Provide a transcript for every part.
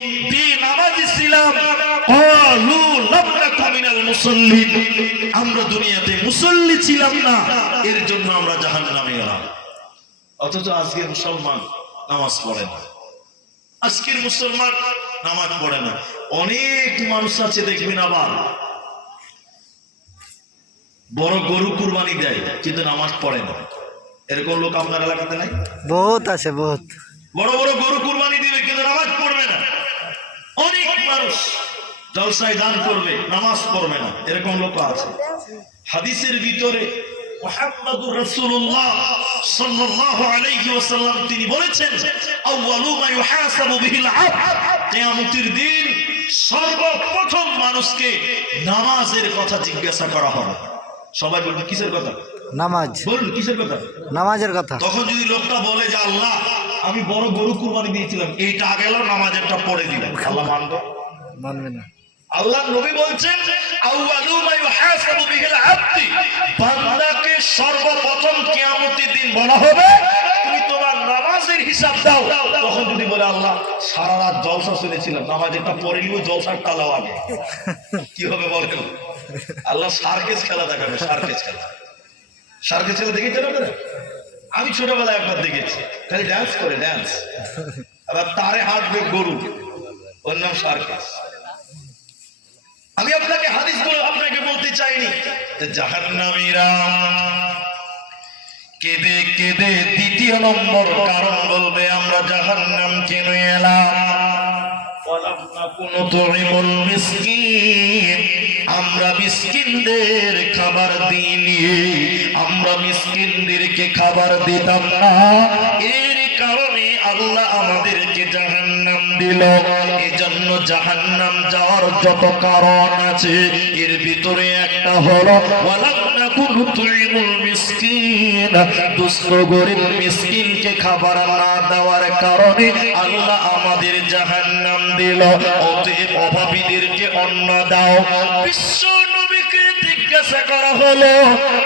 বেনামাজি ছিলাম, ক্বালু লাম নাকু মিনাল মুসাল্লিন, আমরা দুনিয়াতে মুসল্লি ছিলাম না, এর জন্য আমরা জাহান্নামে গেলাম। অথচ আজকের মুসলমান নামাজ পড়ে না, আজকের মুসলমান নামাজ পড়ে না। অনেক মানুষ আছে দেখবেন আবার বড় গরু কুরবানি দেয় কিন্তু নামাজ পড়ে না। এরকম লোক আপনার এলাকাতে নাই? বহুত আছে, বহুত। বড় বড় গরু কুরবানি দিবে কিন্তু নামাজ পড়বে না। অনেক মানুষ জলসায় দান করবে, নামাজ পড়বে না, এরকম লোক আছে। হাদিসের ভিতরে মুহাম্মদুর রাসূলুল্লাহ সাল্লাল্লাহু আলাইহি ওয়াসাল্লাম তিনি বলেছেন, আউয়ালু মা ইউহাসাবু বিহিল আবদ, কিয়ামতের দিন সর্বপ্রথম মানুষকে নামাজের কথা জিজ্ঞাসা করা হবে। সবাই বলবে কিসের কথা? নামাজ। বলুন কিসের কথা? নামাজের কথা। তখন যদি লোকটা বলে যে আল্লাহ আমি বড় গরু কুরবানি দিয়েছিলাম, এইটা গেল নামাজেরটা পড়ে দিলাম, আল্লাহ মানবে? মানবে না। আল্লাহ নবী বলছেন আউয়ালু মা ইউহাসাবু বিহিল আবদ, বান্দাকে সর্বপ্রথম কিয়ামতের দিন বলা হবে তুমি তোমার নামাজের হিসাব দাও। তখন যদি বলে আল্লাহ সারা রাত জলসা শুনেছিলাম, নামাজেরটা পড়ে নিও, জলসার টালাও আগে, কি হবে বলেন? আল্লাহ সার্কেস খেলা দেখাবে, সার্কেস খেলা। সার্কেস খেলা দেখেছেন আপনারা? আমি ছোটবেলায় একবার দেখেছি, খালি ড্যান্স করে, ড্যান্স, আবার তারে হাঁটবে গরু, ওর নাম সার্কেস। আমি আপনাকে হাদিসগুলো আপনাকে বলতে চাইনি যে জাহান্নামীরা কেঁদে কেঁদে দ্বিতীয় নম্বর কারণ বলবে আমরা জাহান্নাম কেন এলাম, আমরা মিসকিনদের খাবার দিইনি, আমরা মিসকিনদেরকে খাবার দিতাম না, এর কারণে আল্লাহ আমাদেরকে জাহান্নাম দিল। এজন্য জাহান্নাম যাওয়ার যত কারণ আছে এর ভিতরে একটা হলো ওয়ালাম নাকু নুতঈমুল মিসকিন, দুস্থ গরীব মিসকিনকে খাবার না দেওয়ার কারণে আল্লাহ আমাদের জাহান্নাম দিল। অতএব অভাবীদেরকে অন্ন দাও। বিশ্ব নবীকে জিজ্ঞাসা করা হলো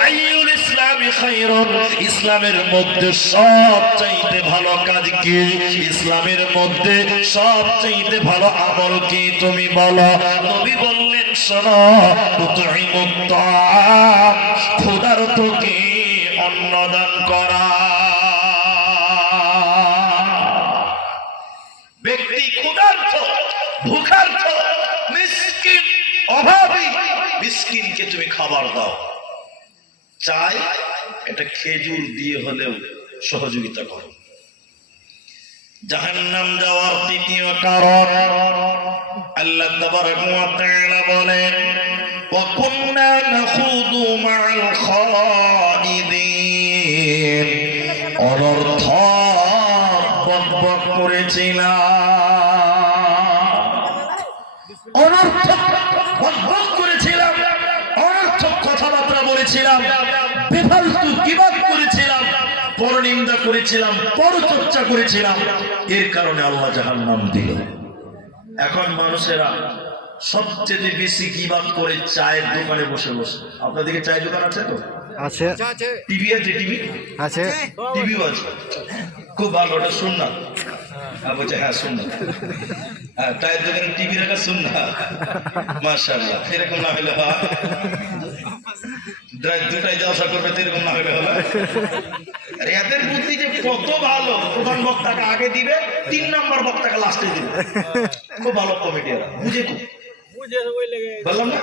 আইয়ুল ইসলামি খায়রুন, ইসলামের মধ্যে সবচাইতে ভালো কাজ কি? ইসলামের মধ্যে সবচাইতে ভালো আমল কি তুমি বলো? নবী বললেন শোনো, তুতঈমুত তাআম, ক্ষুধার্তকে অন্ন দান করা। ব্যক্তি ক্ষুধার্ত, ভুখার্ত, মিসকিন, অভাবী মিসকিনকে তুমি খাবার দাও। চাই এটা খেজুর দিয়ে হলেও সহযোগিতা করো। জাহান্নাম যাওয়ার তৃতীয় কারণ আল্লাহ তাবারাকা ওয়া তাআলা বলেন ওয়া কুননা নাখুদু মা'আল খাইদিন, অনর্থক বকবক করেছিলাম, অনর্থক বকবক করেছিলাম, অনর্থক কথাবার্তা বলেছিলাম, বেফালতু গীবত করেছিলাম, পরনিন্দা করেছিলাম, পরচর্চা করেছিলাম, এর কারণে আল্লাহ জাহান্নাম দিল। এখন মানুষেরা সবচেয়ে বেশি গীবত করে চায়ের দোকানে বসে বসে। আপনাদেরকে চায়ের দোকান আছে তো? আছে। টিভি আছে? টিভি আছে, টিভিও আছে, খুব ভালো, ওটা সুন্নাত। বলছে হ্যাঁ সুন্নাত, হ্যাঁ চায়ের দোকানে টিভি রাখা সুন্নাত, মাশাআল্লাহ। এরকম না হলে হয়, দুটাই জলসা করবে তো এরকম না হলে হবে। এদের বুদ্ধি যে কত ভালো, প্রধান বক্তাকে আগে দিবে, ৩ নম্বর বক্তাকে লাস্টে দিবে, খুব ভালো কমিটি এরা, বুঝে খুব বললাম না?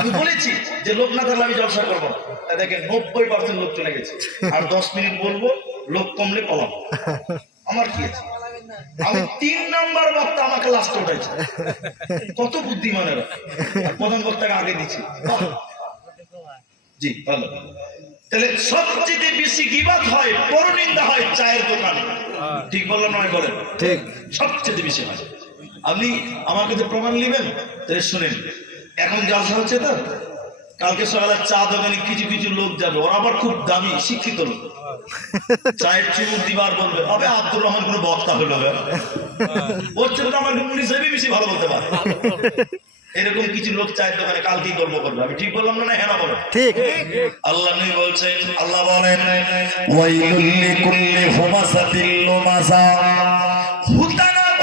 আমি বলেছি যে লোক না থাকলে আমি জলসা করবো না, দেখেন ৯০% লোক চলে গেছে, আর ১০ মিনিট বলবো, লোক কমলে কমাবো, আমার কি আছে? আমি ৩ নম্বর বক্তা আমাকে লাস্ট উঠাইছে, কত বুদ্ধিমান এরা, প্রধান বক্তাকে আগে দিচ্ছি। জি ভালো। তাহলে সবচেয়ে বেশি গীবত হয়, পরনিন্দা হয় চায়ের দোকানে, ঠিক বললাম নয়? বলেন ঠিক। সবচেয়ে বেশি হয়। আপনি আমার কাছে প্রমাণ নেবেন? তাহলে শুনেন, এখন জলসা হচ্ছে তো, কালকে সকালে চা দোকানে কিছু কিছু লোক যাবে, ওরা আবার খুব দামি শিক্ষিত লোক, চায়ের চুমুক দিবার বলবে, হবে আব্দুর রহমান কোনো বক্তা হলো, ওর চেয়ে আমার মুনি সাহেবই বেশি ভালো বলতে পারে। এরকম কিছু লোক চায়ের দোকানে কালকেই গল্প করবে। আমি ঠিক বললাম না? না হ্যাঁ বলো ঠিক। আল্লাহ নবী বলছেন, আল্লাহ বলেন ওয়াইলুল লিকুল্লি হুমাযাতিল লুমাযা,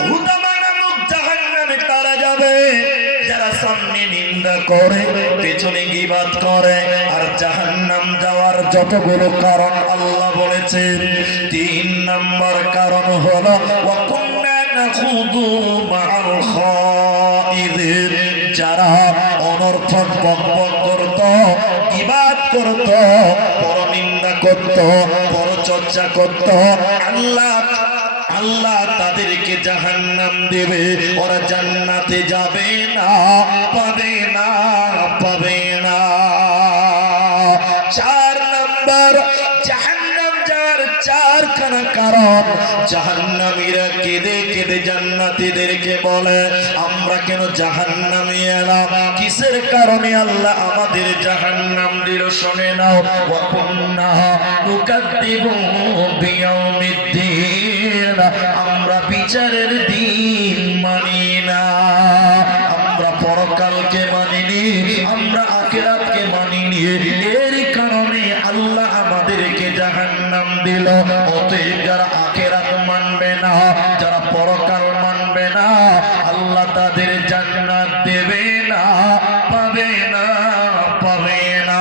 হুতামা নামক জাহান্নাম তারা যাবে যারা সামনে নিন্দা করে পেছনে গীবাত করে। আর জাহান্নাম যাওয়ার যতগুলো কারণ আল্লাহ বলেছেন, 3 নম্বর কারণ হলো ওয়া কুন্না নাখুদু মা'আল খাইদিন, যারা অনর্থক বকবক করত, গীবাত করত, পরনিন্দা করত, পরচর্চা করত, আল্লাহ তাদেরকে জাহান্নাম দেবে। ওরা জান্নাতে যাবে না, পাবে না, পাবে না। 4 নম্বর জাহান্নাম যাওয়ার 4খানা কারণ। জাহান্নামীরা কেঁদে কেঁদে জান্নাতীদেরকে বলে, আমরা কেন জাহান্নামে এলাম, কিসের কারণে আল্লাহ আমাদের জাহান্নাম দিল? শুনে নাও, ওয়া কুন্না নুকাদ্দিবু বিয়াউমিদ্দিন, আমরা বিচারের দিন মানি না, আমরা পরকালকে মানিনি, আমরা আখিরাতকে মানিনি, এর কারণে আল্লাহ আমাদেরকে জাহান্নাম দিল। অতএব যারা আখিরাত মানবে না, যারা পরকাল মানবে না, আল্লাহ তাদের জান্নাত দেবে না, পাবে না, পাবে না।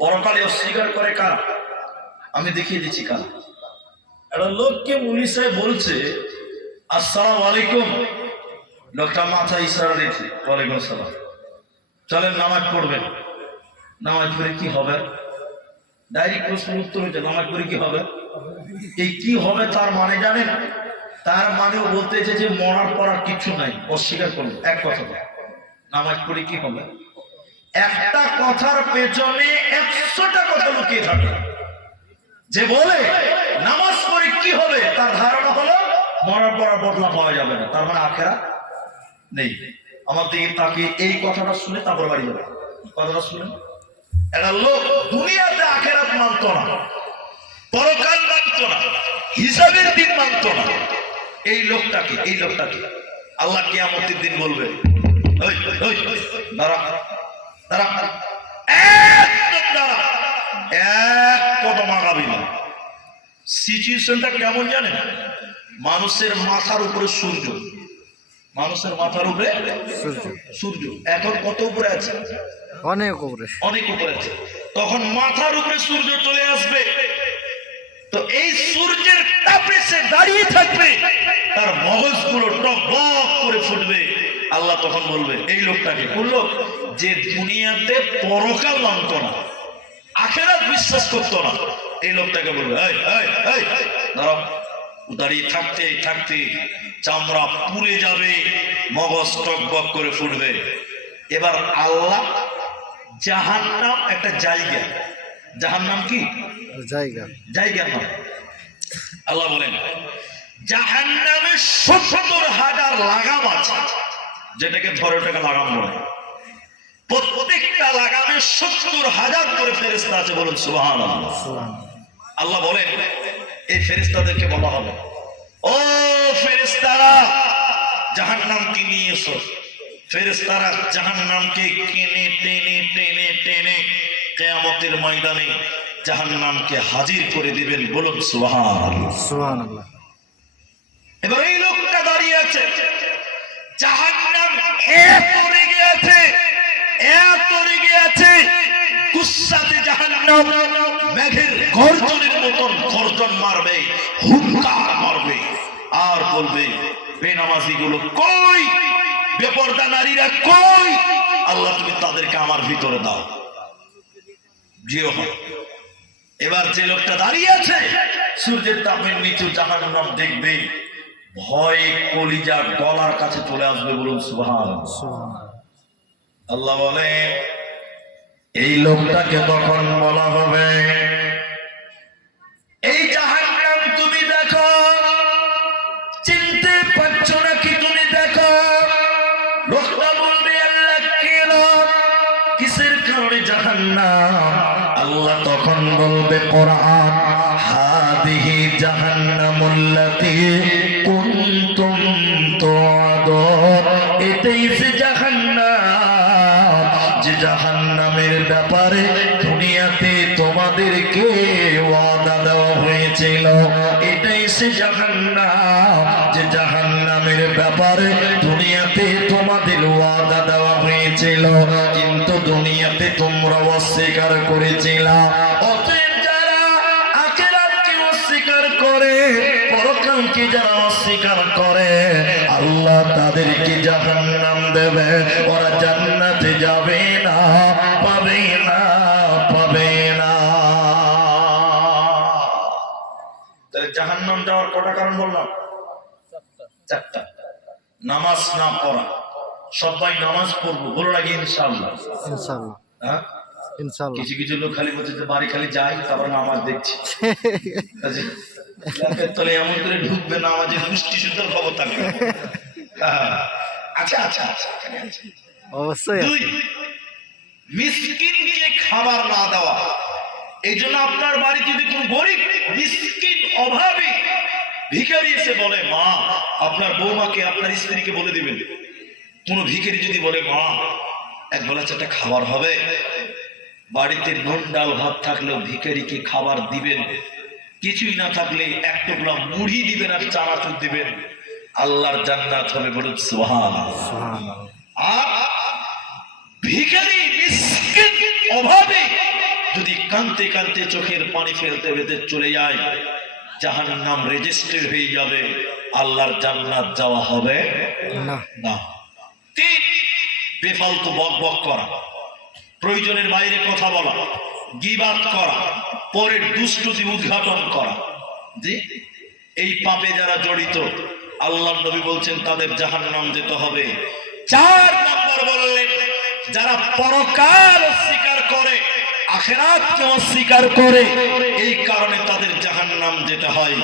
পরকালে অস্বীকার করে কারা? আমি দেখিয়ে দিচ্ছি কারা। একটা লোককে মুনি সাহেব বলছে আসসালামু আলাইকুম, লোকটা মাথা ইশারা দিচ্ছে ওয়ালাইকুম আসসালাম, চলেন নামাজ পড়বেন। নামাজ পড়ে কি হবে? ডাইরেক্ট প্রশ্ন উত্তর হচ্ছে নামাজ পড়ে কি হবে? এই কি হবে তার মানে জানেন? তার মানেও বলতেছে যে মরার পর আর কিছু নাই, অস্বীকার করলো। এক কথা বল, নামাজ পড়ে কি হবে? একটা কথার পেছনে 100টা কথা লুকিয়ে থাকে। যে বলে নামাজ পড়ে কি হবে, তার ধারণা হলো মরার পর আর বদলা পাওয়া যাবে না, তার মানে আখেরাত নেই। আমার দিকে তাকে এই কথাটা শুনে তারপর বাড়ি যাবে। কথাটা শুনে, একটা লোক দুনিয়াতে আখেরাত মানত না, পরকাল মানত না, হিসাবের দিন মানত না। এই লোকটাকে আল্লাহ কিয়ামতের দিন বলবে, ওই ওই দাঁড়া দাঁড়া, একদম দাঁড়া, এক কদম আগাবি না। সিচুয়েশনটা কেমন জানেন? মানুষের মাথার উপরে সূর্য, মানুষের মাথার উপরে সূর্য এখন কত উপরে আছে? অনেক উপরে, অনেক উপরে আছে। তখন মাথার উপরে সূর্য চলে আসবে, তো এই সূর্যের তাপে সে দাঁড়িয়ে থাকবে, তার মগজগুলো টকবক করে ফুটবে। আল্লাহ তখন বলবে এই লোকটাকে, কোন লোক? যে দুনিয়াতে পরকাল মানত না, আখিরাত বিশ্বাস করতো না, এই লোকটাকে বলবে এই এই এই দাঁড়াও। দাঁড়িয়ে থাকতে থাকতে চামড়া পুড়ে যাবে, মগজ টকবক করে ফুটবে। এবার আল্লাহ জাহান্নাম একটা জায়গা, জাহান্নাম কি জায়গা, জায়গা নাম। আল্লাহ বলেন জাহান্নামে 70,000 লাগাম আছে, যেটাকে ধরে ওটাকে লাগাম বলে। প্রত্যেকটা লাগামে 70,000 করে ফেরেশতা আছে, বলুন সুবহানাল্লাহ। আল্লাহ বলেন এই ফেরেশতাদেরকে বলা হবে, ও ফেরেশতারা জাহান্নামকে নিয়ে এসো। ফেরেশতারা জাহান্নামকে টেনে টেনে টেনে টেনে কিয়ামতের ময়দানে জাহান্নামকে হাজির করে দিবেন, বলুন সুবহানাল্লাহ সুবহানাল্লাহ। এবার এই লোকটা দাঁড়িয়ে আছে, জাহান্নাম এত রেগে আছে, এত রেগে আছে, গুসাতে জাহান্নাম মেঘের গর্জনের মতন গর্জন মারবে, হুঙ্কার মারবে, আর বলবে বেনামাজি গুলো কই, বেপরদা নারীরা কই, আল্লাহ তুমি তাদেরকে আমার ভিতরে দাও। জিও হয়। এবার যে লোকটা দাঁড়িয়ে আছে সূর্যের তাপের নিচে জাহান্নাম দেখবে, ভয়ে কলিজা গলার কাছে চলে আসবে, বলুন সুবহানাল্লাহ। আল্লাহ বলে এই লোকটাকে তখন বলা হবে এই জাহান্নাম তুমি দেখো, চিনতে পারছো নাকি তুমি দেখো। লোকটা বলবে আল্লাহ কেন, কিসের কারণে জাহান্নাম? আল্লাহ তখন বলবে কোরআন, হাদিহি জাহান্নামুল্লাতী কুনতুম তুআদুন, এটাই সে জাহান্নাম যে জাহান্নামের ব্যাপারে দুনিয়াতে তোমাদেরকে ওয়াদা দেওয়া হয়েছিল। এটাই হচ্ছে জাহান্নাম, যে জাহান্নামের ব্যাপারে দুনিয়াতে তোমাদের ওয়াদা দেওয়া হয়েছিল, কিন্তু দুনিয়াতে তোমরা অস্বীকার করেছিলা। অতএব যারা আখিরাতকে অস্বীকার করে, পরকালকে যারা অস্বীকার করে, আল্লাহ তাদেরকে জাহান্নাম দেবে, ওরা জান্নাতে যাবে না, পাবে না, পাবে না। তাহলে জাহান্নাম যাওয়ার কটা কারণ বললাম? চারটা। নামাজ না পড়া, সবাই নামাজ পড়বো বলো নাকি ইনশাআল্লাহ? ইনশাআল্লাহ, হ্যাঁ, ইনশাআল্লাহ। কিছু কিছু লোক খালি বলছে যে বাড়ি খালি যাই, তারপর নামাজ দেখছি। তলে এমন করে ঢুকবে নামাজের পুষ্টি শুদ্ধ খবর থাকবে। আচ্ছা আচ্ছা আচ্ছা, অবশ্যই দুই, মিসকিনকে খাবার না দেওয়া। এই জন্য আপনার বাড়ি যদি কোন গরিব মিসকিন অভাবী ভিখারি এসে বলে, মা আপনার বৌমাকে আপনার স্ত্রীকে বলে দিবেন। কোন ভিখারি যদি বলে, মা এক বেলা চারটা খাবার হবে, বাড়িতে নুন ডাল ভাত থাকলেও ভিখারিকে খাবার দিবেন। কিছুই না থাকলে এক টুকরা মুড়ি দিবেন আর চানাচুর দিবেন, আল্লাহর জান্নাত হবে। বলুন সুবহানাল্লাহ। সুবহানাল্লাহ। আর ভিখারি মিসকিন অভাবী যদি কাঁদতে কাঁদতে চোখের পানি ফেলতে ফেলতে চলে যায়, জাহান্নাম রেজিস্টার হয়ে যাবে, আল্লাহর জান্নাত যাওয়া হবে না। না। তিন, বেফালতু বকবক করা, প্রয়োজনের বাইরে কথা বলা, গীবাত করা, পরের দুষ্টুতি উদ্ঘাটন করা, জি এই পাপে যারা জড়িত, আল্লাহর নবী বলছেন তাদের জাহান্নাম যেতে হবে। চার নম্বর বললেন, যারা পরকাল অস্বীকার করে, আখিরাতকে অস্বীকার করে, এই কারণে তাদের জাহান্নাম যেতে হয়।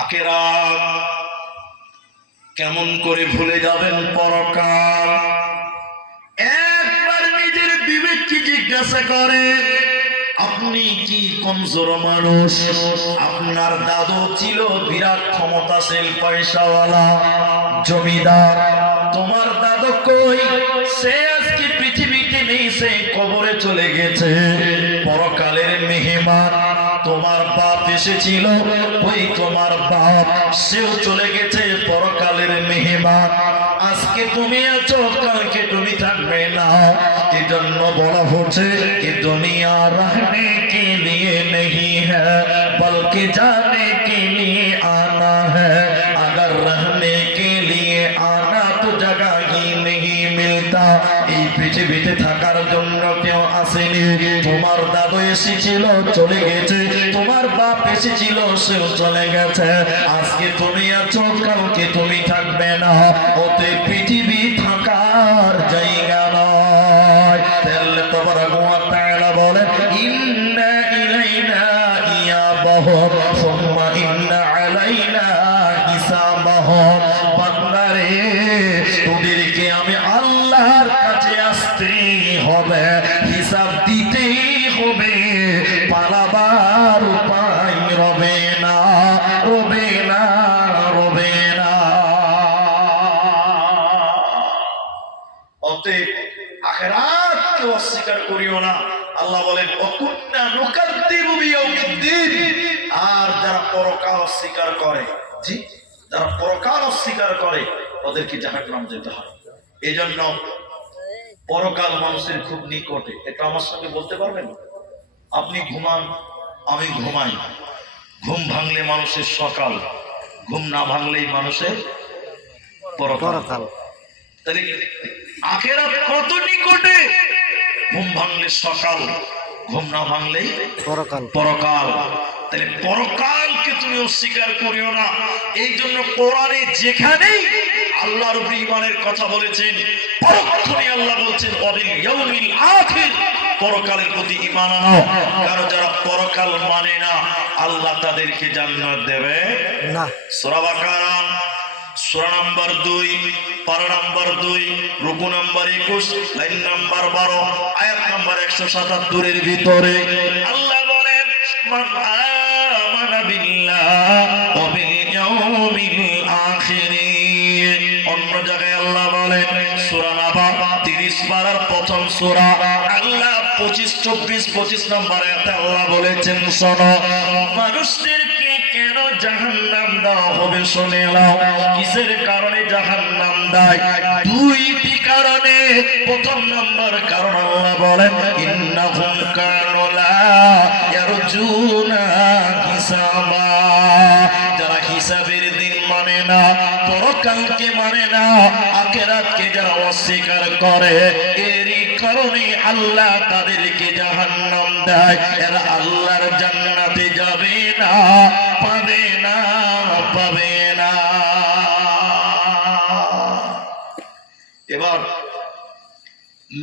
আখিরাত কেমন করে ভুলে যাবেন পরকাল? একবার নিজের বিবেককে জিজ্ঞাসা করে, আপনি কি কমজোর মানুষ? আপনার দাদু ছিল বিরাট ক্ষমতাশীল পয়সাওয়ালা জমিদার, তোমার দাদু কই? সে আজকে পৃথিবীতে নেই, সে কবরে চলে গেছে। পরকালের মেহমান তোমার বাপ এসেছিল, ওই তোমার বাপ সেও চলে গেছে, পরকালের মেহমান। আজকে তুমি আছো, কালকে তুমি থাকবে না। এই জন্য বলা হচ্ছে कि दुनिया रहने के लिए नहीं है बल्कि जाने के लिए आना है। अगर रहने के लिए आना तो जगह ही नहीं मिलता। এই পৃথিবীতে থাকার জন্য কেউ আসেনি। তোমার দাদু এসেছিল, চলে গেছে, তোমার বাপ এসেছিল, সেও চলে গেছে। আজকে তুমি আছো, কালকে তুমি থাকবে না। ওতে পৃথিবী থাকার জায়গা নয়। আল্লাহ তাবারাক ওয়া তাআলা বলেন, ইন্না ইলাইনা ইয়াবাহুম সুম্মা ইন্না আলাইনা হিসাবাহুম। বান্দারে, তোদেরকে আমি আল্লাহর কাছে আসতে হবে, হিসাব দিতেই হবে, পালাবার উপায় রবে না, রবে না, রবে না। অতএব আখিরাতকে অস্বীকার করিও না। আল্লাহ বলেন, ওয়াকুন্না নুকাদ্দিবু বিয়াউমিদ্দিন। আর যারা পরকাল অস্বীকার করে, জি যারা পরকাল অস্বীকার করে, ওদেরকে জাহান্নাম যেতে হয়। এই জন্য পরকাল মানুষের খুব নিকটে। এটা আমার সঙ্গে বলতে পারবেন? আপনি ঘুমান, আমি ঘুমাই, ঘুম ভাঙলে মানুষের সকাল, ঘুম না ভাঙলেই মানুষের পরকাল। তাহলে আখিরাত কত নিকটে? ঘুম ভাঙলে সকাল, ঘুম না ভাঙলেই পরকাল। তাহলে পরকালকে তুমি অস্বীকার করিও না। এই জন্য কোরআনে যেখানেই আল্লাহর উপর ঈমানের কথা বলেছেন, পরক্ষণে আল্লাহ বলছেন ওয়াবিল ইয়াউমিল আখির, পরকালের প্রতি ঈমান আনো। কারণ যারা পরকাল মানে না, আল্লাহ তাদেরকে জান্নাত দেবে না। সূরা বাকারা সূরা নাম্বার 2, পারা নাম্বার 2, রুকু নাম্বার 21, লাইন নাম্বার 12, আয়াত নাম্বার 177 এর ভিতরে আল্লাহ বলেন, মান আমানা বিল্লাহ ওয়া বিল ইয়াউমিল আখির। অন্য জায়গায় আল্লাহ বলেন, সূরা নাবা 30 পারার প্রথম সূরা, আল্লাহ 25, 24, 25 নম্বর আয়াতে আল্লাহ বলেছেন, শোনো, মানুষদেরকে কেন জাহান্নাম দেওয়া হবে শুনে নাও। কিসের কারণে জাহান্নাম দেয়? দুইটি কারণে। প্রথম নম্বর কারণ আল্লাহ বলেন ইন্নাহুম কানু লা ইয়ারজুনা হিসাবা। যারা হিসাবের দিন মানে না, পরকালকে মানে না, আখিরাতকে যারা অস্বীকার করে, এরই কারণে আল্লাহ তাদেরকে জাহান্নাম দেয়। এরা আল্লাহর জান্নাতে যাবে না, পাবে না, পাবে না। এবার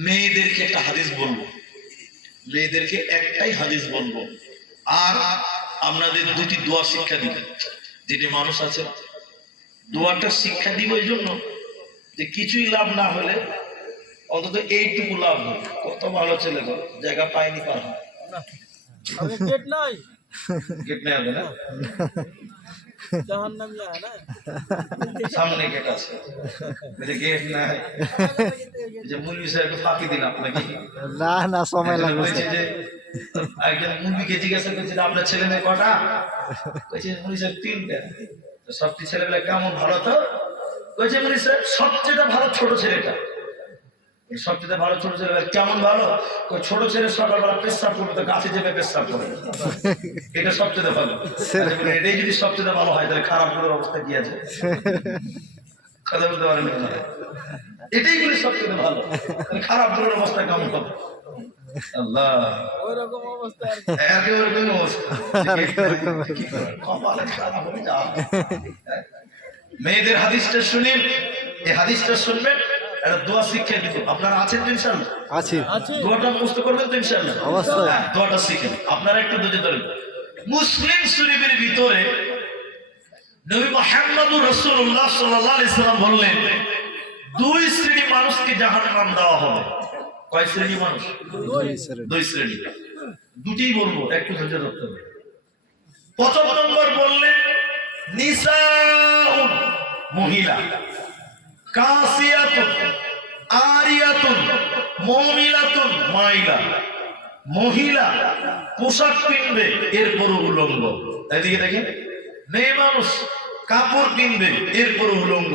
মেয়েদেরকে একটা হাদিস বলবো, মেয়েদেরকে একটাই হাদিস বলবো, আর আপনাদের দুটি দোয়া শিক্ষা দিব। যেটি মানুষ আছে দোয়াটা শিক্ষা দিব এই জন্য যে কিছুই লাভ না হলে অন্তত এইটুকু লাভ হবে। কত ভালো ছেলে গো, জায়গা পায়নি পার হয় गेट नहीं গেট নেই হবে না, जहन्नम यहाँ है ना সামনে গেট আছে, গেট নাই। যে মুলবি সাহেবকে ফাঁকি দিলাম নাকি? না না সময় লাগবে বলছে যে একজন মুলবিকে জিজ্ঞাসা করছে যে আপনার ছেলে মেয়ে কটা? বলছে মুলবি সাহেব তিনটা। তো সবটি ছেলেগুলা কেমন, ভালো তো? বলছে মুলবি সাহেব সবচেয়ে ভালো ছোট ছেলেটা। সবচেয়ে ভালো ছোট ছেলে কেমন ভালো? ছোট ছেলে সকালবেলা পেশাব করবে তো গাছে চেপে পেশাব করে, এটা সবচেয়ে ভালো। এটাই যদি সবচেয়ে ভালো হয় তাহলে খারাপ করার অবস্থা কি আছে? কথা বলতে পারেন না? এটাই বলে সবচেয়ে ভালো, খারাপ করার অবস্থা কেমন হবে? আল্লাহ ওই রকম অবস্থা আর কি। একেবারে অবস্থা কপালে খারাপ হয়ে যাওয়া। মেয়েদের হাদিসটা শুনেন, এই হাদিসটা শুনবেন, একটা দোয়া শিক্ষা দিব। আপনারা আছেন তো ইনশাআল্লাহ? আছি আছে দোয়াটা মুখস্থ করবেন তো ইনশাআল্লাহ? অবশ্যই। হ্যাঁ, দোয়াটা শিখেন। আপনারা একটু ধৈর্য ধরেন। মুসলিম শরীফের ভিতরে নবী মুহাম্মদুর রাসূলুল্লাহ সাল্লাল্লাহু আলাইহি সাল্লাম বললেন দুই শ্রেণী মানুষকে জাহান্নাম দেওয়া হবে। কয় শ্রেণী মানুষ? দুই শ্রেণী। দুটিই বলবো, একটু ধৈর্য ধরতে হবে। প্রথম নম্বর বললেন নিসাউন, মহিলা, কাসিয়াতুন, আরিয়াতুন, মুমিলাতুন, মাইলা। মহিলা পোশাক কিনবে, এরপরও উলঙ্গ। এদিকে দেখেন, মেয়ে মানুষ কাপড় কিনবে, এরপরও উলঙ্গ।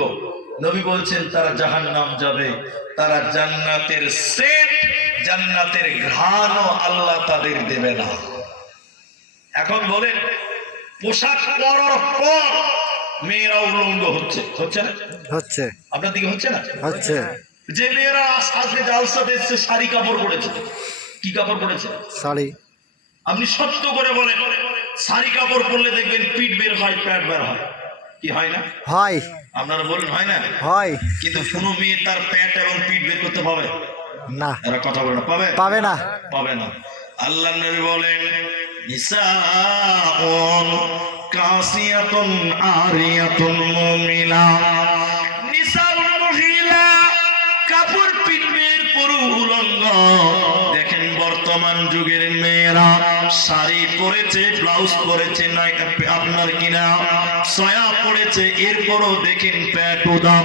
নবী বলছেন তারা জাহান্নাম যাবে, তারা জান্নাতের সেন্ট, জান্নাতের ঘ্রাণও আল্লাহ তাদের দেবে না। এখন বলেন, পোশাক পরার পর মেয়েরা উলঙ্গ হচ্ছে, হচ্ছে না? হচ্ছে আপনার দিকে হচ্ছে না? হচ্ছে যে মেয়েরা আজকে জালসাতে এসছে শাড়ি কাপড় পরেছে, কি কাপড় পরেছে? শাড়ি। আপনি সত্য করে বলেন, শাড়ি কাপড় পরলে দেখবেন পিঠ বের হয়, পেট বের হয়, কি হয় না? হয় আপনারা বলেন হয় না? হয় কিন্তু কোনো মেয়ে তার পেট এবং পিঠ বের করতে পাবে না, এরা কথা বলে না, পাবে? পাবে না। পাবে না। আল্লাহ নবী বলেন নিসাউন কাসিয়াতুন আরিয়াতুন মুমিলা। নিসাউন মহিলা কাপড় পিনবের পুরো উলঙ্গ। দেখেন বর্তমান যুগের মেয়েরা শাড়ি পরেছে, ব্লাউজ পরেছে, না আপনার কিনা সয়া পরেছে, এরপরও দেখেন প্যাট উদাম,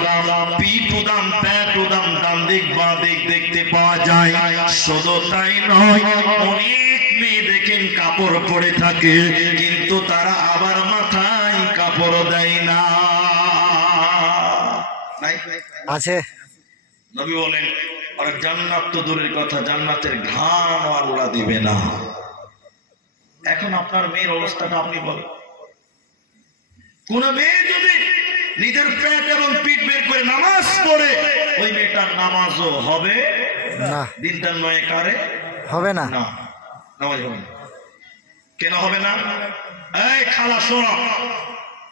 পিঠ উদাম, প্যাট উদাম, ডান দিক বাঁ দিক দেখতে পাওয়া যায়। শুধু তাই নয়, অনেক মেয়ে দেখেন কাপড় পরে থাকে কিন্তু তারা আবার মাথায় কাপড় দেয় না। নাই? আছে। নবী বলেন আর জান্নাত তো দূরের কথা, জান্নাতের ঘ্রাণ আল্লাহ দিবে না। এখন আপনার মেয়ের অবস্থাটা আপনি বলেন। কোন মেয়ে যদি নিজের পেট এবং পিঠ বের করে নামাজ পড়ে, ওই মেয়েটার নামাজও হবে না, দিনদার নয় কারে হবে না। না, নামাজ হবে না। কেন হবে না? এই খালা শোনো,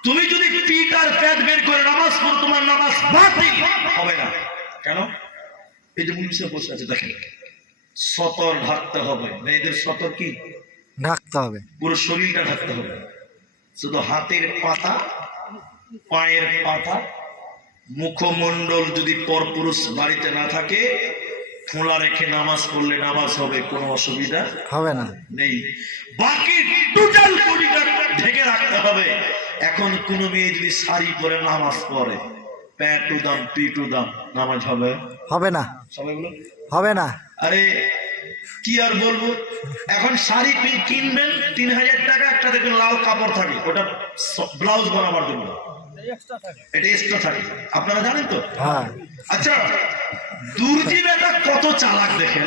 তুমি যদি পিঠ আর পেট বের করে নামাজ পড়ো, তোমার নামাজ বাতিল হবে না। কেন? এই যে মুনিশে বসে আছে দেখেন, সতর ঢাকতে হবে। মেয়েদের সতর কি? ঢাকতে হবে। পুরো শরীরটা ঢাকতে হবে। শুধু হাতের পাতা, পায়ের পাতা, মুখমণ্ডল যদি পরপুরুষ বাড়িতে না থাকে খোলা রেখে নামাজ পড়লে নামাজ হবে, কোনো অসুবিধা হবে না। নেই। বাকি টোটাল বডিটা ঢেকে রাখতে হবে। এখন কোন মেয়ে যদি শাড়ি পরে নামাজ পড়ে, প্যান্ট উদাম, পিঠ উদাম, নামাজ হবে? হবে না, সবাই বলো হবে না। আরে কি আর বলবো। এখন শাড়ি কিনবেন 3000 টাকা, একটা দেখবেন লাল কাপড় থাকে, ওটা ব্লাউজ বানাবার জন্য, এক্সট্রা থাকে। এটা এক্সট্রা থাকে, আপনারা জানেন তো। হ্যাঁ আচ্ছা, দুর্জি বেটা কত চালাক দেখেন,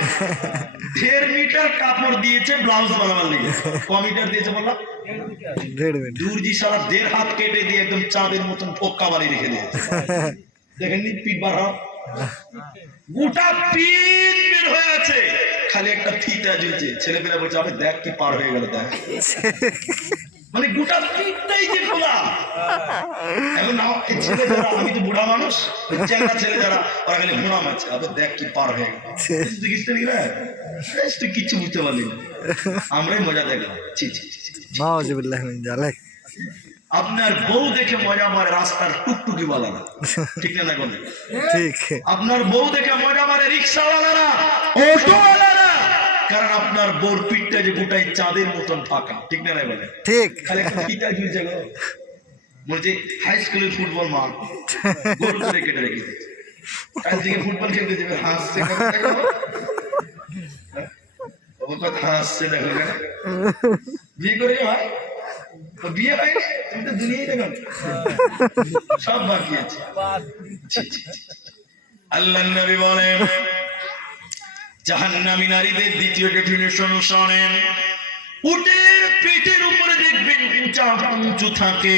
1.5 মিটার কাপড় দিয়েছে ব্লাউজ বানাবার লেগে। ক মিটার দিয়েছে বললাম? 1.5 মিনিট। দুর্জি সারা 1.5 হাত কেটে দিয়ে একদম চাঁদের মতন পোক্কা বাড়ি রেখে দিয়েছে। দেখেননি পিঠ বার হওয়া? গোটা পিঠ বের হয়ে আছে, খালি একটা ফিতা ঝুলছে। ছেলে পেলে বলছে আমি দেখ কি পার হয়ে গেল দেখ, মানে গোটা পিঠটাই যে খোলা। এখন না এই ছেলে যারা, আমি তো বুড়া মানুষ, চেঙ্গা ছেলে যারা, ওরা খালি ঘোড়া মারছে, আবে দেখ কি পার হয়ে গেল। তুই কিছু নাকি রে, তুই কিচ্ছু বুঝতে পারলি না, আমরাই মজা দেখলাম। ছি ছি ছি, ছি। নাউজুবিল্লাহ মিন জালিক। আপনার বউ দেখে মজা মারে রাস্তার টুকটুকি বালারা, ঠিক না? বলে ঠিক। আপনার বউ দেখে মজা মারে রিক্সাওয়ালারা, অটোওয়ালারা, কারণ আপনার বউর পিঠটা যে গোটাই চাঁদের মতন ফাঁকা, ঠিক না? বলে ঠিক। খালি একটা ফিতা ঝুলছে গো, বলছে হাই স্কুলের ফুটবল মাঠ গোল করে কেটে রেখে দিয়েছে, কাল থেকে ফুটবল খেলতে যাবে, হাসছে হাসছে, দেখো কেন বিয়ে করে ভাই, তো বিয়ে হয়নি, তুমি তো দুনিয়ায় দেখো সব বাকি আছে। আল্লাহ নবী বলেন জাহান্নামী নারীদের দ্বিতীয় ডেফিনিশন শোনেন, উটের পেটের উপরে দেখবেন উঁচা উঁচু থাকে।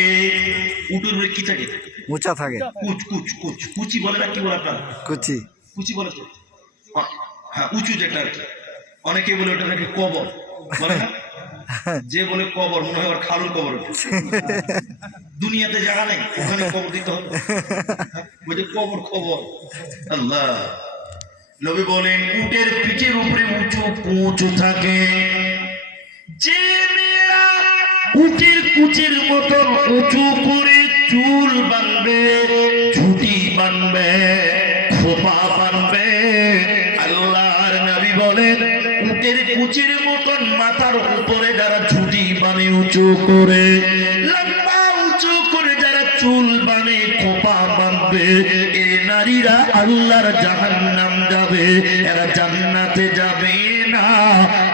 উটের উপরে কি থাকে? উঁচা থাকে। কুচ কুচ কুচ, কুচি বলে না, কি বলে আপনার? কুচি। কুচি বলে তো, হ্যাঁ উঁচু যেটা আর কি। অনেকে বলে ওটা নাকি কবর, বলে না? যে বলে কবর মনে হয় ওর খালুর কবর, দুনিয়াতে জায়গা নেই, ওখানে কবর দিতে হবে, বলছে কবর খবর। আল্লাহ নবী বলেন উটের পিঠের উপরে উঁচু উঁচু থাকে। যে মেয়েরা উটের কুচের মতন উঁচু করে চুল বাঁধবে, ঝুটি বাঁধবে, খোপা বাঁধবে, আল্লাহর নবী বলেন উটের কুচের মতন মাথার উপরে যারা ঝুটি বাঁধে উঁচু করে, লম্বা উঁচু করে যারা চুল বাঁধে, খোপা বাঁধবে, এ নারীরা আল্লাহর জাহান্নাম যাবে, এরা জান্নাতে যাবে না,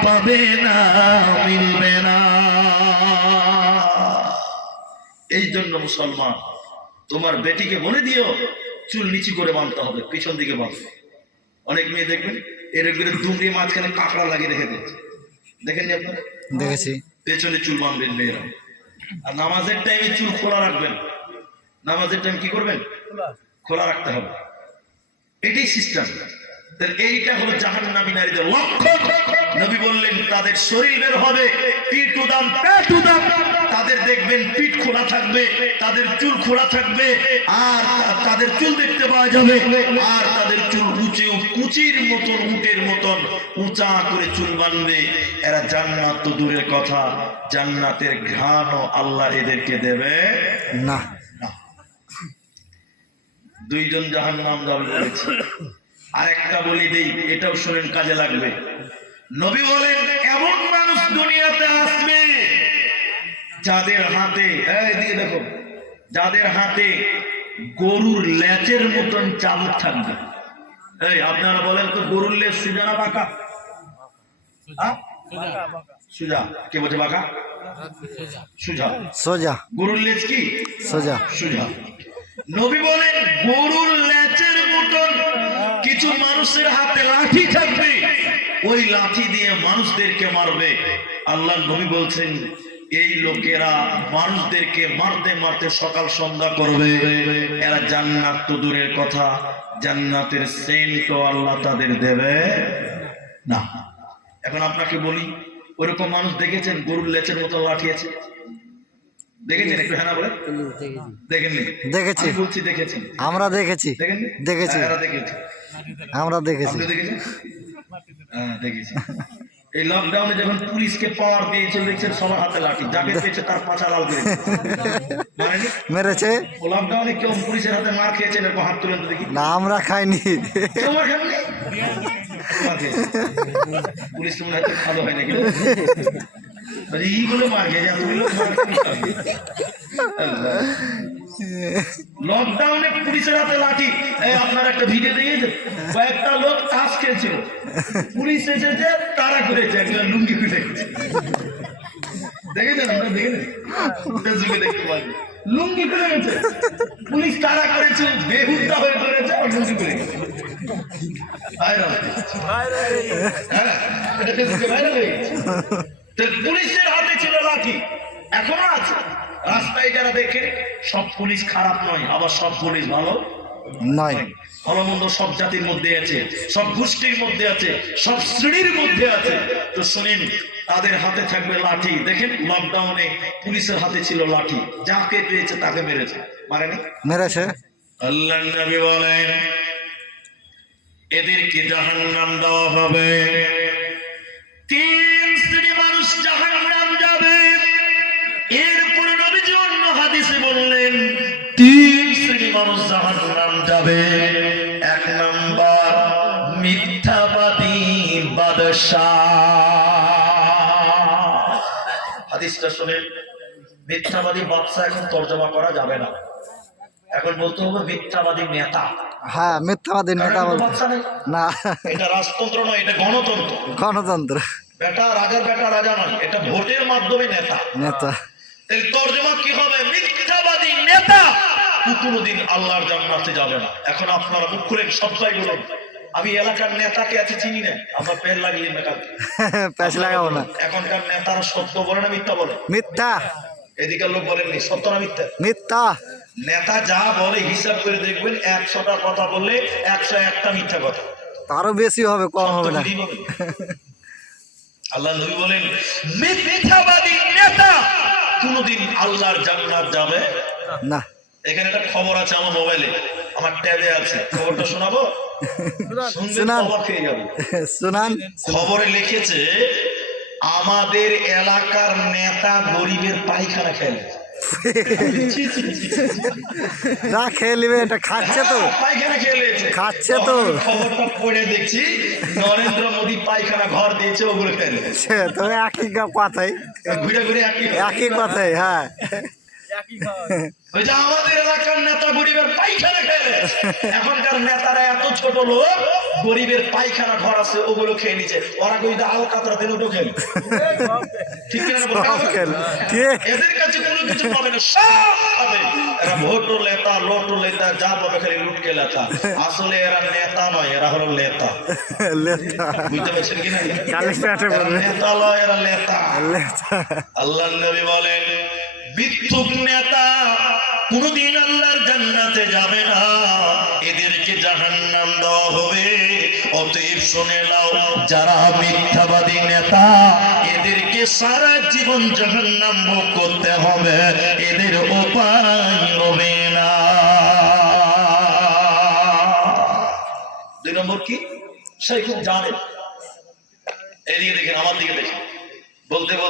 পাবে না, মিলবে না। এই জন্য মুসলমান, তোমার বেটিকে বলে দিও চুল নিচু করে বাঁধতে হবে, পিছন দিকে বাঁধবে। অনেক মেয়ে দেখবেন এরকম দুমড়ি মাঝখানে কাঁকড়া লাগিয়ে রেখে দিচ্ছে, দেখেননি আপনারা? দেখেছি। পেছনে চুল বাঁধবেন মেয়েরা। আর নামাজের টাইমে চুল খোলা রাখবেন, নামাজের টাইম কি করবেন? খোলা রাখতে হবে, এটাই সিস্টেম। এইটা হলো জাহান্নামী নারীদের লক্ষণ। নবী বললেন তাদের শরীর বের হবে পিঠ উদাম পেট উদাম, তাদের দেখবেন পিঠ খোলা থাকবে, তাদের চুল খোলা থাকবে, আর তাদের চুল দেখতে পাওয়া যাবে, আর তাদের চুল উঁচু কুচির মতন উটের মতন উঁচা করে চুল বাঁধবে। এরা জান্নাত তো দূরের কথা, জান্নাতের ঘ্রাণও আল্লাহ এদেরকে দেবে না। দুইজন জাহান্নাম যাবে বলেছে। আর একটা বলি দেই, এটাও শুনেন, কাজে লাগবে। নবী বলেন এমন মানুষ দুনিয়াতে আসবে যাদের হাতে, এদিকে দেখো, যাদের হাতে গরুর লেজের মতন চাবুক থাকবে। এই আপনারা বলেন তো গরুর লেজ সোজা না বাঁকা? সোজা। কে বলছে বাঁকা? সোজা। সোজা। গরুর লেজ কি? সোজা। সোজা। নবী বলেন গরুর লেজের মতন কিছু মানুষের হাতে লাঠি থাকবে, ওই লাঠি দিয়ে মানুষদেরকে মারবে। আল্লাহ নবী বলছেন এই লোকেরা মানুষদেরকে মারতে মারতে সকাল সন্ধ্যা করবে, এরা জান্নাত তো দূরের কথা, জান্নাতের সেন্টও আল্লাহ তাদের দেবে না। এখন আপনাকে বলি, ওরকম মানুষ দেখেছেন গরুর লেজের মতো লাঠি আছে? দেখেছেন? একটু হ্যাঁ বলে দেখেননি? দেখেছি। বলছি দেখেছেন? আমরা দেখেছি। দেখেননি? দেখেছি। এরা দেখেছে, আমরা দেখেছি। আপনি দেখেছেন? হ্যাঁ দেখেছি। এই লকডাউনে যখন পুলিশকে পাওয়ার দিয়েছে, দেখছেন সবার হাতে লাঠি, যাকে পেয়েছে তার পাছা লাল করে মারেনি? মেরেছে ও লকডাউনে কেউ পুলিশের হাতে মার খেয়েছেন? এরকম হাত তুলেন তো দেখি। না, আমরা খাইনি। তোমার খাননি? মার খেয়েছে। পুলিশ তোমার হাতে ভালো হয় নাকি? এইগুলো মার খেয়েছে, এতগুলো মার খেয়েছে। লকডাউনে পুলিশের হাতে লাঠি। আপনার একটা ভিডিও দেখেছেন, কয়েকটা লোক তাস খেলছিল, পুলিশ এসেছে তারা করেছে একজন লুঙ্গি খুলে গেছে। দেখেছেন আমরা দেখেছেন ফেসবুকে দেখতে পাই লুঙ্গি খুলে গেছে পুলিশ তারা করেছে বেহুদা হয়ে করেছে আর লুঙ্গি খুলে গেছে ভাইরাল হ্যাঁ এটা ফেসবুকে ভাইরাল হয়ে গেছে তো পুলিশের হাতে ছিল লাঠি এখনো আছে রাস্তায় যারা দেখে সব পুলিশ খারাপ নয় আবার সব পুলিশ ভালো নয়। ভালো মন্দ সব জাতির মধ্যে আছে সব গোষ্ঠীর মধ্যে আছে সব শ্রেণীর মধ্যে আছে তো শুনেন তাদের হাতে থাকবে লাঠি দেখেন লকডাউনে পুলিশের হাতে ছিল লাঠি যাকে পেয়েছে তাকে মেরেছে মারেনি মেরেছে। আল্লাহর নবী বলেন এদেরকে জাহান্নাম দেওয়া হবে তিন শ্রেণী মানুষ জাহান্নাম যাবে এরপরে নবীজি অন্য হাদিসে বললেন তিন শ্রেণী মানুষ জাহান্নাম যাবে এক নাম্বার মিথ্যাবাদী বাদশাহ হাদিসটা শুনেন মিথ্যাবাদী বাদশাহ এখন তর্জমা করা যাবে না এখন বলতে হবে মিথ্যাবাদী নেতা হ্যাঁ, মিথ্যাবাদী নেতা কারণ বলতে বাদশা নেই না, এটা রাজতন্ত্র নয় এটা গণতন্ত্র গণতন্ত্র বেটা রাজা নয় এটা ভোটের মাধ্যমে নেতা নেতা। তাহলে তর্জমা কি হবে মিথ্যাবাদী নেতা কোনোদিন আল্লাহর জান্নাতে যাবে না এখন আপনারা মুখ খুলেন সবাই বলুন আমি এলাকার নেতাকে আছে চিনি না আমরা পেন লাগিয়ে না কালকে প্যাচ লাগাবো না। এখনকার নেতারা সত্য বলে না মিথ্যা বলে মিথ্যা এদিকের লোক বলেননি সত্য না মিথ্যা মিথ্যা। নেতা যা বলে হিসাব করে দেখবেন 100টা কথা বললে 101টা মিথ্যা কথা তারও বেশি হবে, কম হবে না। আল্লাহ নবী বলেন মিথ্যাবাদী নেতা কোনদিন আল্লাহর জান্নাত যাবে না। এখানে একটা খবর আছে আমার মোবাইলে আমার ট্যাবে আছে খবরটা শোনাবো শুনবেন শোনান। অবাক হয়ে যাবে শুনান। খবরে লিখেছে আমাদের এলাকার নেতা গরিবের পায়খানা খেলে যা খেয়ে নিবে, এটা খাচ্ছে তো, পায়খানা খেলেছে খাচ্ছে তো। খবরটা পড়ে দেখছি নরেন্দ্র মোদী পায়খানা ঘর দিয়েছে ওগুলো খেলে সে তো একই কথাই, ঘুরে ঘুরে একই কথাই। হ্যাঁ, একই খাওয়া ওই যে আমাদের এলাকার নেতা গরিবের পায়খানা খেলে এখনকার নেতারা এত ছোট লোক গরিবের পায়খানা ঘর আছে ওগুলো খেয়ে নিচ্ছে ওরা কই আল কাতরা দিন ওটা খেলে ঠিক কিনা বলুন? সব খেল। ঠিক। এদের কাছে কোনো কিছু পাবে না সব পাবে এরা ভোটো লেতা লোটো লেতা যা পাবে খালি লুটকে লেতা আসলে এরা নেতা নয় এরা হলো লেতা লেতা। বুঝতে পারছেন কিনা কালি পেটে এরা বলবে নেতা নয় এরা লেতা লেতা। আল্লাহর নবী বলেন বিদ্যুৎ নেতা কোনদিন আল্লাহর জান্নাতে যাবে না এদেরকে জাহান্নাম দেওয়া হবে অতএব শুনে নাও যারা মিথ্যাবাদী নেতা এদেরকে সারা জীবন জাহান্নাম ভোগ করতে হবে এদের উপায় হবে না 2 নম্বর কি সেই খুব জানেন এদিকে দেখেন আমার দিকে দেখেন বলতে বলতে